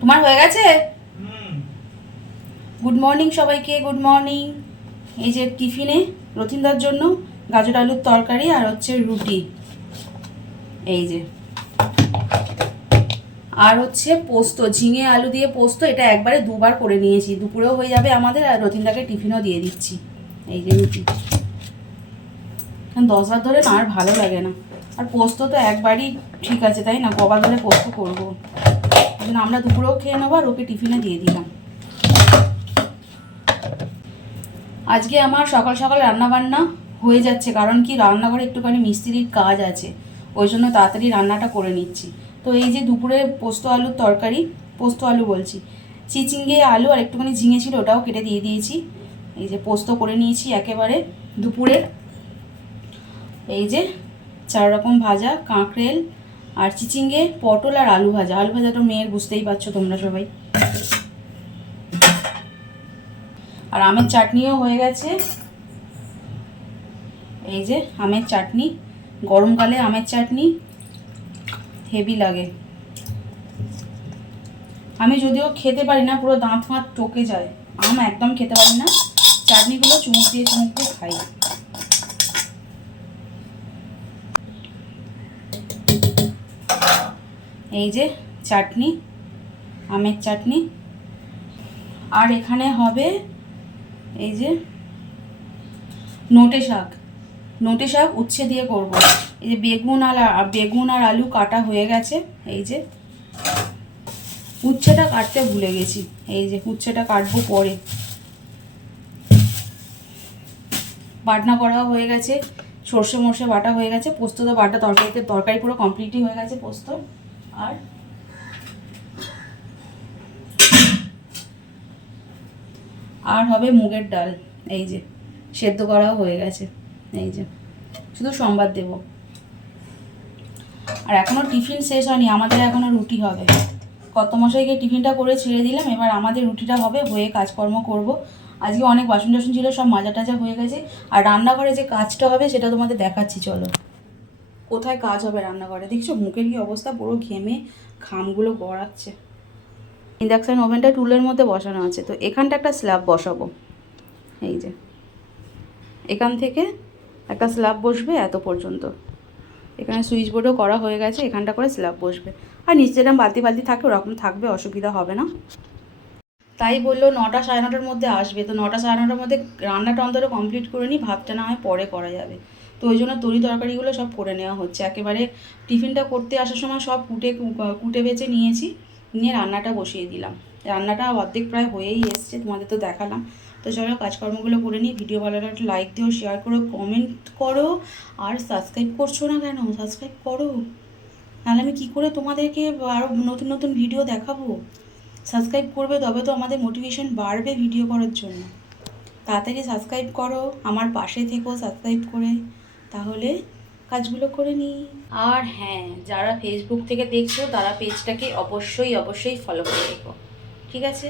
তোমার হয়ে গেছে? গুড মর্নিং সবাইকে, গুড মর্নিং। এই যে টিফিনে রথিনদার জন্য গাজর আলুর তরকারি আর হচ্ছে রুটি, এই যে, আর হচ্ছে পোস্ত, ঝিঙে আলু দিয়ে পোস্ত। এটা একবারে দুবার করে নিয়েছি, দুপুরেও হয়ে যাবে আমাদের, আর রথিনদাকে টিফিনও দিয়ে দিচ্ছি। এই যে রুটি, 10 বার ধরে না আর ভালো লাগে না, আর পোস্ত তো একবারই ঠিক আছে, তাই না? কবার ধরে পোস্ত করবো? ওই জন্য আমরা দুপুরেও খেয়ে নেবো আর ওকে টিফিনে দিয়ে দিলাম। আজকে আমার সকাল সকাল রান্নাবান্না হয়ে যাচ্ছে, কারণ কি রান্নাঘরে একটুখানি মিস্ত্রির কাজ আছে, ওই জন্য তাড়াতাড়ি রান্নাটা করে নিচ্ছি। তো এই যে দুপুরে পোস্ত আলুর তরকারি, পোস্ত আলু বলছি, চিচিঙ্গে আলু আর একটুখানি ঝিঙে ছিল, ওটাও কেটে দিয়ে দিয়েছি। এই যে পোস্ত করে নিয়েছি একেবারে দুপুরে। এই যে 4 রকম ভাজা, কাঁকরেল আর চিচিঙ্গে, পটল আর আলু ভাজা। আলু ভাজাটা মেয়ের, বুঝতেই পারছো তোমরা সবাই। আর আমের চাটনিও হয়ে গেছে। এই যে আমের চাটনি, গরমকালে আমের চাটনি হেভি লাগে। আমি যদিও খেতে পারি না, পুরো দাঁত ফাঁত টকে যায়, আম একদম খেতে পারি না। চাটনিগুলো চুমুক দিয়ে খাই। এই যে চাটনি, আমের চাটনি। আর এখানে হবে এই যে নোটে শাক, নোটে শাক উচ্ছে দিয়ে করব। এই যে বেগুন আর আলু কাটা হয়ে গেছে। এই যে উচ্ছেটা কাটতে ভুলে গেছি, এই যে উচ্ছেটা কাটবো পরে। বাটনা করা হয়ে গেছে, সর্ষে মর্ষে বাটা হয়ে গেছে, পোস্ত তো বাটা, তরকারি পুরো কমপ্লিটই হয়ে গেছে পোস্ত। আর হবে মুগের ডাল, এই যে সেদ্ধ করাও হয়ে গেছে। এই যে শুধু সোমবার দেব। আর এখনও টিফিন শেষ হয়নি, আমাদের এখনও রুটি হবে। কত মশাইকে টিফিনটা করে ছেড়ে দিলাম, এবার আমাদের রুটিটা হবে, হয়ে কাজকর্ম করব। আজকে অনেক বাসন টাসন ছিল, সব মাজা টাজা হয়ে গেছে। আর রান্নাঘরে যে কাজটা হবে সেটা তোমাদের দেখাচ্ছি, চলো। কোথায় কাজ হবে রান্নাঘরে, দেখছো মুখের কি অবস্থা, পুরো ঘেমে ঘামগুলো গড়াচ্ছে। ইন্ডাকশান ওভেনটা টুলের মধ্যে বসানো আছে, তো এখানটা একটা স্ল্যাব বসাবো। এই যে এখান থেকে একটা স্ল্যাব বসবে এত পর্যন্ত। এখানে সুইচ বোর্ডও করা হয়ে গেছে, এখানটা করে স্ল্যাব বসবে। আর নিচে যেরকম বালতি থাকে ওরকম থাকবে, অসুবিধা হবে না। তাই বললো 9টা সাড়ে 9টার মধ্যে আসবে, তো 9টা সাড়ে 9টার মধ্যে রান্নাটা অন্তত কমপ্লিট করে নিই, ভাতটা না হয় পরে করা যাবে। তো ওই জন্য তরি তরকারিগুলো সব করে নেওয়া হচ্ছে, একেবারে টিফিনটা করতে আসার সময় সব কুটে বেছে নিয়েছি, নিয়ে রান্নাটা বসিয়ে দিলাম। রান্নাটা অর্ধেক প্রায় হয়েই এসছে, তোমাদের তো দেখালাম। তো চলো কাজকর্মগুলো করে নিই। ভিডিও ভালো লাগলে একটা লাইক দিও, শেয়ার করো, কমেন্ট করো। আর সাবস্ক্রাইব করছো না কেন? সাবস্ক্রাইব করো, নাহলে আমি কী করে তোমাদেরকে আরও নতুন নতুন ভিডিও দেখাবো। সাবস্ক্রাইব করবে, তবে তো আমাদের মোটিভেশন বাড়বে ভিডিও করার জন্য। তাড়াতাড়ি সাবস্ক্রাইব করো, আমার পাশে থেকো সাবস্ক্রাইব করে, তাহলে কাজগুলো করে নিই। আর হ্যাঁ, যারা ফেসবুক থেকে দেখছো তারা পেজটাকে অবশ্যই ফলো করে রেখো, ঠিক আছে?